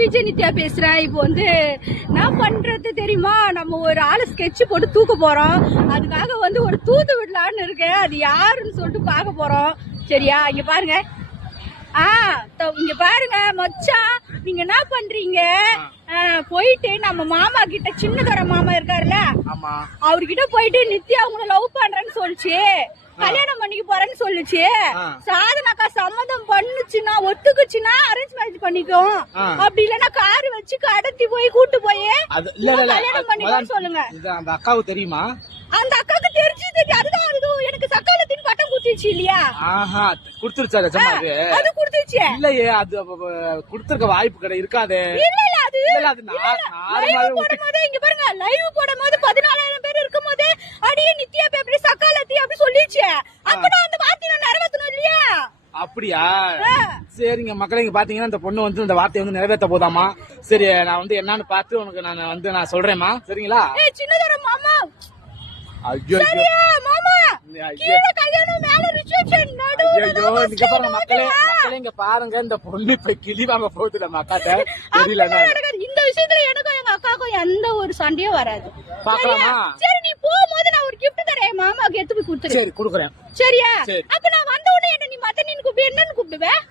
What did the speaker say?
விஜய் நித்யா பேசுறேன் இப்போ வந்து என்ன பண்றது தெரியுமா? நம்ம ஒரு ஆளு ஸ்கெட்ச் போட்டு தூக்க போறோம். அதுக்காக வந்து ஒரு தூது விடலான்னு இருக்கேன். அது யாருன்னு சொல்லிட்டு பார்க்க போறோம். சரியா? இங்க பாருங்க. ஆ இங்க பாருங்க மச்சான் நீங்க என்ன பண்றீங்க? போயிட்டு நம்ம மாமா கிட்ட சின்னதர மாமா இருக்காருல்ல? அவர்கிட்ட போயிட்டு நித்யா உங்களை லவ் பண்றேன்னு சொல்லுச்சு. கல்யாணம் பண்ணிக்க போறேன்னு சொல்லுச்சு. சாதனாக்கா சம்மதம் பண்ணுச்சுன்னா ஒத்துக்குச்சுன்னா அரேஞ்ச் மேரேஜ் பண்ணிக்கும். அப்படி இல்லைன்னா கார் வச்சு கடத்தி போய் கூட்டு போய் கல்யாணம் பண்ணிக்கோன்னு சொல்லுங்க. அந்த அக்காவுக்கு தெரியுமா? அந்த அக்காவுக்கு தெரிஞ்சு தெரியும் அதுதான் அது எனக்கு சக்காலத்தின் பட்டம் குத்திச்சு இல்லையா? ஆஹா குடுத்துருச்சா நிஜமா அது குடுத்துச்சு இல்லையே அது குடுத்திருக்க வாய்ப்பு கிடையாது இருக்காது. இல்ல இல்ல அது இல்ல அது நார்மலாவே இங்க பாருங்க லைவ் போடும் போது பதினாலாயிரம் பேர் இருக்கும் போது அடியே நித்யா பேப்பரி சக்காலத்தி அப்படி சொல்லிச்சு அப்ப நான் அந்த வார்த்தையை நான் நிறைவேற்றணும் இல்லையா அப்படியா. சரிங்க மக்களே இங்க பாத்தீங்கன்னா இந்த பொண்ணு வந்து இந்த வார்த்தையை வந்து நிறைவேற்ற போதாமா? சரி நான் வந்து என்னன்னு பார்த்து உனக்கு நான் வந்து நான் சொல்றேன்மா சரிங்களா? ஏய் சின்னதர மாமா. ஐயோ ஐயோ. நீங்க பாருங்க மக்களே மக்களே இங்க பாருங்க இந்த பொண்ணு இப்ப கிளி வாங்க போகுது நம்ம அக்காட்ட. தெரியல. இந்த விஷயத்துல எனக்கும் எங்க அக்காவுக்கும் எந்த ஒரு சண்டையும் வராது. பார்க்கலாமா? சரியா? சரி நீ போகும்போது நான் ஒரு gift தரேன் என் மாமாக்கு எடுத்து போய் கொடுத்துரு சரி குடுக்குறேன். சரியா? சரி. அப்ப நான் நீ கூப்பிடு என்னன்னு கூப்பிடுவேன்